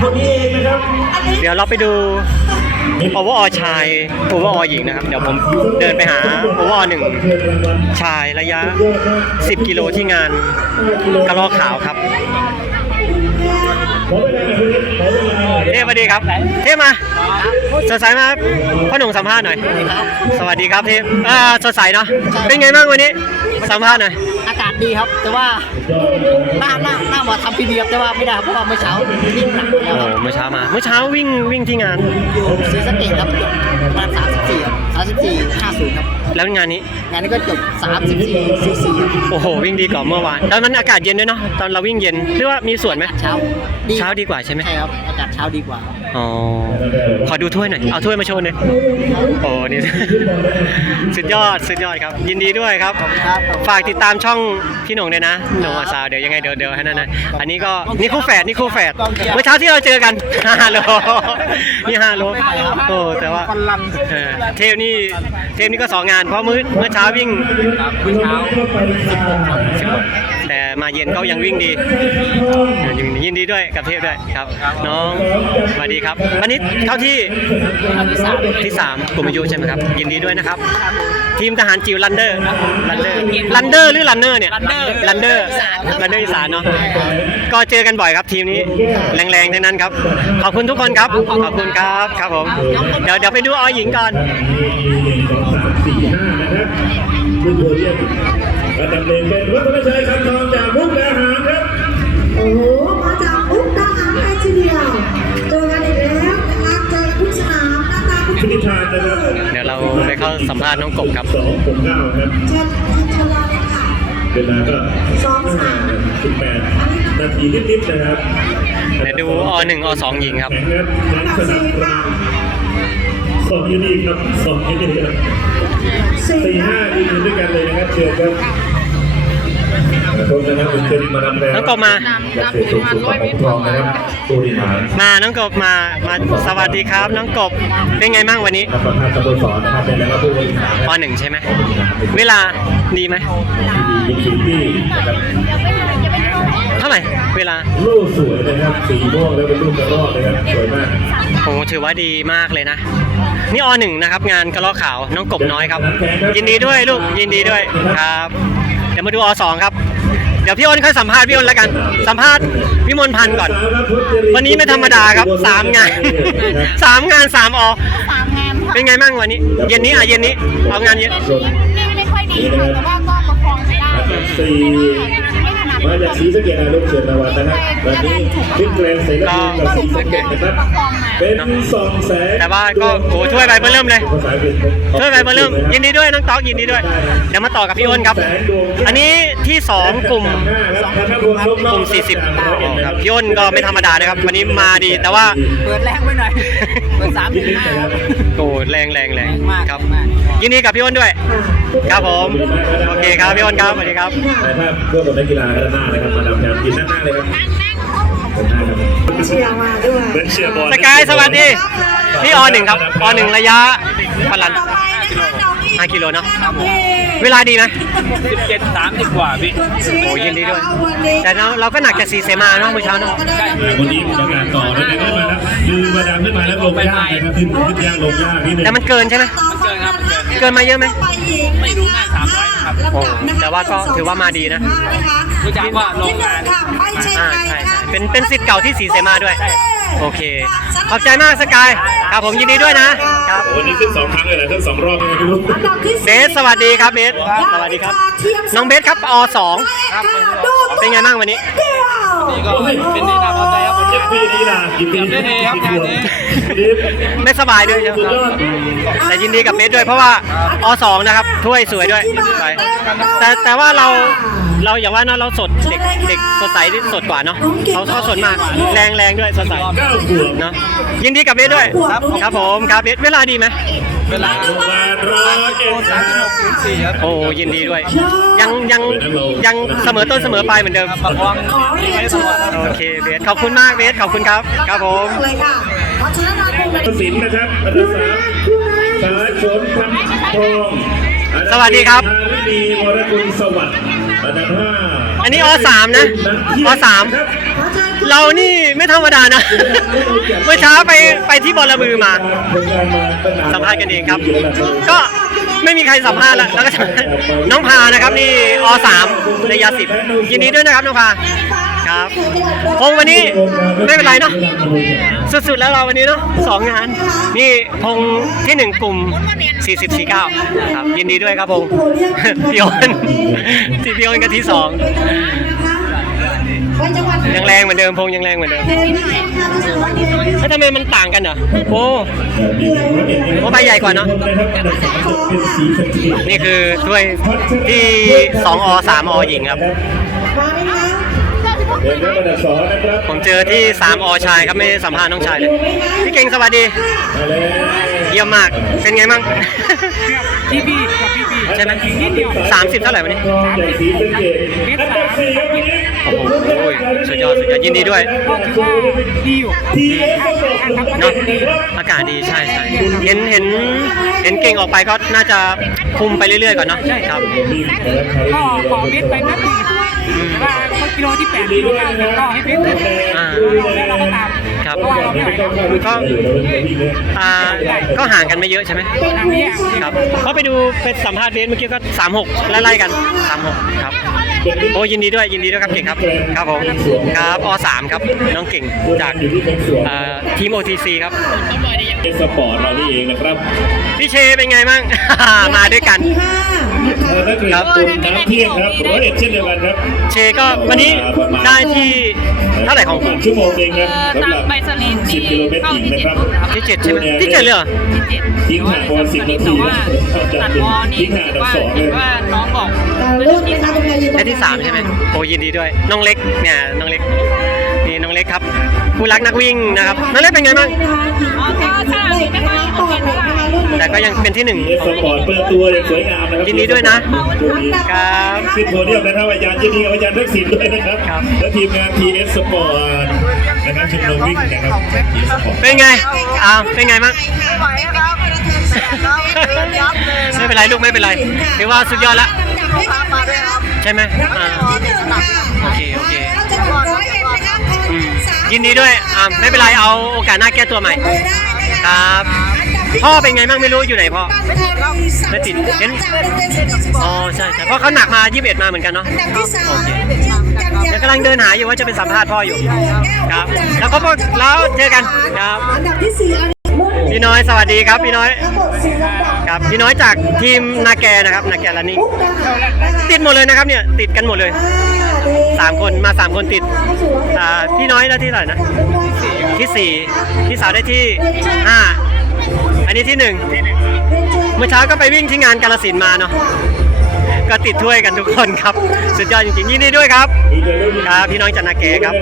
คนนี้เองนะครับเดี๋ยวเราไปดูโอเวอร์ออชายโอเวอร์ออหญิงนะครับ เดี๋ยวผมเดินไปหาโอเวอร์อหนึ่งชายระยะ 10 กิโลที่งานกระรอกขาวครับขอเวลาหน่อยคุณนิดขอเวลาหน่อยเทพสวัสดีครับ เทพมาสดใสมาครับพ่อหนุ่มสัมภาษณ์หน่อย สวัสดีครับเทพอ่าสดใสเนาะเป็นไงบ้างวันนี้สัมภาษณ์หน่อยอากาศดีครับ แต่ว่าหน้าหน้าหน้ามาทำพีเดียบแต่ว่าไม่ได้ครับเพราะว่าเมื่อเช้าวิ่งหนัก เมื่อเช้ามา เมื่อเช้าวิ่งวิ่งที่งานอยู่ศรีสะเกษครับจบประมาณ34ครับ34 50ครับ แล้วงานนี้ งานนี้ก็จบ34 44ครับโอ้โห วิ่งดีกว่าเมื่อวาน ตอนนั้นอากาศเย็นด้วยเนาะ ตอนเราวิ่งเย็นหรือว่ามีส่วนไหม เช้าเช้าดีกว่าใช่ไหมใช่ครับอากาศเช้าดีกว่าครับอ๋อ ขอดูถ้วยหน่อย เอาถ้วยมาโชว์หน่อย โอ้ นี่ สุดยอด สุดยอดครับ ยินดีด้วยครับ ครับฝากติดตามช่องพี่หน่งด้วยนะหน่งอาซาวเดี๋ยวยังไงเดี๋ยวเดี๋ยวให้นั่นนะอันนี้ก็นี่คู่แฝดนี่คู่แฝดเมื่อเช้าที่เราเจอกัน ฮัลโหลนี่ฮัลโหลโอ้แต่ว่าเออเทปนี่เทปนี่ก็สองงานเพราะมื้อเมื่อเช้าวิ่งเมื่อเช้าแต่ มาเย็นเขายังวิ่งดี ยินดีด้วยกับเทพด้วยครับ น้องสวัสดีครับวันนี้เข้าที่ที่สามกลุ่มอายุใช่ไหมครับ ยินดีด้วยนะครับ ทีมทหารจิ๋วลันเดอร์ลันเดอร์ลันเดอร์หรือลันเนอร์เนี่ยลันเดอร์ลันเดอร์อีสานเนาะก็เจอกันบ่อยครับทีมนี้แรงๆทั้งนั้นครับ ขอบคุณทุกคนครับ ขอบคุณครับครับผม เดี๋ยวเดี๋ยวไปดูออหญิงก่อน มีสองสามสี่ห้านะครับขึ้นโพเดียมระดับหนึ่งเป็นวัฒนชัยคำทองจากมุกดาหารครับ โอ้โห มาจากมุกดาหารเลยทีเดียวเจอกันอีกแล้วนะคะเจอทุกสนามหน้าตาคุณพิธิชาญนะครับเดี๋ยวเราไปเข้าสัมภาษณ์น้องกบครับสองผมเก้าครับเชิญเชิญเราเลยค่ะเวลาก็สองสามสิบแปดนาทีนิดๆนะครับเดี๋ยวดูอหนึ่งอสองหญิงครับแข่งครับน้องสนามราง สองยูนิคครับสองยูนิคครับสี่สี่ห้ายืนอยู่ด้วยกันเลยนะครับเชิญครับขอบคุณนะครับคุณเจริญมานำแรงน้องกบมาจากเศรษฐสูงสุดของทองนะครับผู้บริหารมาน้องกบมามาสวัสดีครับ น้องกบเป็นไงบ้างวันนี้และประธานสโมสรนะครับเป็นแล้วก็ผู้บริหารปหนึ่งใช่ไหมเวลาดีไหมดียิงที่นะครับเท่าไหร่เวลาลูกสวยนะครับสีม่วงแล้วเป็นลูกกระรอกนะครับสวยมากโอ้ถือว่าดีมากเลยนะ นี่อหนึ่งนะครับ งานกระลอกขาวน้องกบน้อยครับ ยินดีด้วยลูกยินดีด้วยครับ เดี๋ยวมาดูอสองครับเดี๋ยวพี่อ้นค่อยสัมภาษณ์พี่อ้นแล้วกัน สัมภาษณ์วิมลพันธ์ก่อน วันนี้ไม่ธรรมดาครับสามงานสามงานสามอสามงานค่ะเป็นไงบ้างวันนี้ เย็นนี้อะเย็นนี้ เอางานเย็นนี่ไม่ค่อยดีค่ะแต่ว่าก็ประคองไปได้สี่ไม่ถนัดมาจากศรีสะเกษนะลูกเชิญมาวันนะครับวันนี้บิ๊กแกรนด์เสรีกับศรีสะเกษนะครับ เป็นสองแสนแต่ว่าก็โอ้ถ้วยใบเบอร์เริ่มเลยภาษาอังกฤษช่วยไปมาเริ่มยินดีด้วยน้องต๊อกยินดีด้วย เดี๋ยวมาต่อกับพี่อ้นครับ อันนี้ที่2กลุ่มกลุ่ม40ครับพี่อ้นก็ไม่ธรรมดานะครับ วันนี้มาดีแต่ว่าเปิดแรงไปหน่อยเปิด3ถึง5ครับโอ้แรงแรงแรงมากครับมากยินดีกับพี่อ้นด้วย ครับผมโอเคครับพี่อ้นครับสวัสดีครับถ่ายภาพเพื่อคนนักกีฬาด้านหน้านะครับมาดามแพมกินด้านหน้าเลยครับ เชียร์มาด้วยเป็นเชียร์บอลสกายสวัสดีพี่อหนึ่งครับอหนึ่งระยะพลันต่อไปนะคะน้องอีก5กิโลเนาะเย้เวลาดีไหม17 30กว่าพี่โอ้ยินดีด้วยวันนี้แต่เราเราก็หนักจากสีเสมาเนาะเมื่อเช้าเนาะวันนี้ประกาศต่อได้ไหมขึ้นมาแล้วคือมาดามขึ้นมาแล้วลงยากนะครับขึ้นขึ้นยากลงยากนิดนึงแต่มันเกินใช่ไหมเกินครับเกินมาเยอะไหมไม่รู้นะ300ครับโอ้แต่ว่าก็ถือว่ามาดีนะรู้จักว่าโรงงานไม่ใช่อ่าใครใช่นะใช่คะ เป็นเป็นสิทธิ์เก่าที่สีเสมาด้วย โอเค ขอบใจมากสกาย ครับผมยินดีด้วยนะครับวันนี้ขึ้นสองครั้งเลยเหรอขึ้นสองรอบไม่รู้อันดับที่เบสสวัสดีครับเบสสวัสดีครับ น้องเบสครับอสองเป็นไงบ้างวันนี้นี่ก็เป็นที่น่าพอใจครับผมเจ็ดปีนี้นะกี่ปีได้เลยครับงานนี้นี่ไม่สบายด้วยใช่ไหมสุดยอดแต่ยินดีกับเบสด้วยเพราะว่าอสองนะครับถ้วยสวยด้วยไปแต่แต่ว่าเรา เราอย่างว่าเนาะเราสดเด็กเด็กสดใสที่สดกว่าเนาะเขาเขาสดมากแรงแรงด้วยสดใสเก้าขวบเนาะยินดีกับเบสด้วยครับครับผมครับเบสเวลาดีไหมเวลาโรงพยาบาลร้อยเอ็ดสิบ4ครับโอ้ยินดีด้วย ยังยังยังเสมอต้นเสมอปลายเหมือนเดิมประคองไว้ตลอดครับโอเคเบสขอบคุณมากเบสขอบคุณครับครับผมเลยค่ะเพราะฉะนั้นเราคงตัดสินนะครับอันดับสามสายชนพันทอง สวัสดีครับฮารินีวรกุลสวัสดิ์อันดับห้าอันนี้อสามนะอสามครับขอเชิญเรานี่ไม่ธรรมดานะ เมื่อเช้าไปไปที่บอระมือมา สัมภาษณ์กันเองครับ ก็ไม่มีใครสัมภาษณ์แล้วแล้วก็สัมภาษณ์น้องพานะครับนี่อสามระยะสิบยินดีด้วยนะครับน้องพา ครับคงวันนี้ไม่เป็นไรเนาะสุดๆแล้วเราวันนี้เนาะสองงาน นี่พงที่หนึ่งกลุ่ม 40 49ครับยินดีด้วยครับพงพี่โอนที่พี่โอนกันที่สองยังแรงเหมือนเดิมพงยังแรงเหมือนเดิมแล้วทำไมมันต่างกันเหรอโอ้โอ้ใบใหญ่กว่าเนอะนี่คือถ้วยที่ 2อ3อหญิงครับ เดินหน้ามาดับสองนะครับผมเจอที่3อชายครับไม่ได้สัมภาษณ์น้องชายเลยพี่เก่งสวัสดี มาแล้วเยี่ยมมากเป็นไงมั่ง พี่พี่กับพี่พี่ใช่ไหมสามสิบเท่าไหร่วันนี้ทองจากสีสะเกดอันดับสี่ครับวันนี้โอ้โหสุดยอดสุดยอดยินดีด้วย ก็ถือว่าดีอยู่ทีเอสก็ตกนะครับเนาะอากาศดีใช่ใช่เห็นเห็นเห็นเก่งออกไปก็น่าจะคุมไปเรื่อยๆก่อนเนาะครับ ก็ขอเบสไปแป๊บนึงแต่ว่าก็ กิโลที่แปดกิโลเก้าสิบก็ให้เบสไปอ่า แล้วเราก็ตามครับเพราะว่าเราไม่ไหวแล้วก็อ่าก็ห่างกันไม่เยอะใช่ไหมทางนี้อะ ครับเพราะไปดูเป็นสัมภาษณ์เบสเมื่อกี้ก็ 36 ไล่ๆกัน 36 ครับ โอ้ยินดีด้วยยินดีด้วยครับเก่งครับครับผมครับอ3ครับน้องเก่งจากอยู่ที่เป็นสวนอ่าทีม OTC ครับเอสปอร์ตเรานี่เองนะครับพี่เชเป็นไงบ้างมาด้วยกันที่ห้านะคะเออนักเรียนกลุ่มน้ำเที่ยงครับร้อยเอ็ดเช่นเดียวกันครับเชก็วันนี้ได้ที่เท่าไหร่ของปคุระณมาณชั่วโมงเองนะสำหรับใบสลิดสิบกิโลเมตรหญิงนะครับที่เจ็ดใช่ไหมที่เจ็ดเลยเหรอที่เจ็ดทิ้งห่างประมาณสิบนาทีแต่ว่าตัดวอนี่ทิ้งห่างอันดับว่าสองเลเห็นยว่าน้องบอกดาวรุ่งนะคะเป็นไงยินได้ที่สามใช่ไหมโอ้ยินดีด้วย น้องเล็กเนี่ยน้องเล็กนี่น้องเล็กครับผู้รักนักวิ่งนะครับน้องเล็กเป็นไงบ้างอ๋อก็สนามนี้ไม่ค่อยโอเคเท่าไหร่แต่ก็ยังเป็นที่หนึ่งเอสปอร์ตเปิดตัวอย่างสวยงามนะครับยินดีด้วยนะครับขึ้นโพเดียมนะครับอาจารย์ยินดีกับอาจารย์ทักษิณด้วยนะครับครับและทีมงาน TS Sport นะครับชมรมวิ่งนะครับ TS Sport เป็นไงอ้าวเป็นไงบ้างไม่ไหวครับไม่เป็นไรลูกไม่เป็นไรถือว่าสุดยอดล ใช่ไหมอ่าโอเคโอเคจะหมดร้อยเอ็ดนะคะอืมยินดีด้วยอ่าไม่เป็นไรเอาโอกาสหน้าแก้ตัวใหม่เลยได้นะคะครับพ่อเป็นไงบ้างไม่รู้อยู่ไหนพ่อไม่ติดเห็นอ๋อใช่ใช่เพราะเขาหนักมา21มาเหมือนกันเนาะ อันดับที่สามโอเคกันเดี๋ยวกำลังเดินหาอยู่ว่าจะไปสัมภาษณ์พ่ออยู่ ครับแล้วก็พวกแล้วเจอกันครับ อันดับที่สี่ พี่น้อยสวัสดีครับพี่น้อยทั้งหมดสี่ลำดับครับพี่น้อยจากทีมนาแกนะครับนาแกลันนิ่งมุกดาหารนะคะติดหมดเลยนะครับเนี่ยติดกันหมดเลยอ่ดีสามคนมาสามคนติดเข้าสู่รอบอ่าพี่น้อยได้ที่เท่าไหร่นะที่สี่พี่สาวได้ที่ห้าอันนี้ที่หนึ่งเมื่อเช้าก็ไปวิ่งที่งานกาลสินธุ์มาเนาะก็ติดถ้วยกันทุกคนครับ สุดยอดจริงๆยินดีด้วยครับดีใจด้วยครับพี่น้องจากนาเกครับ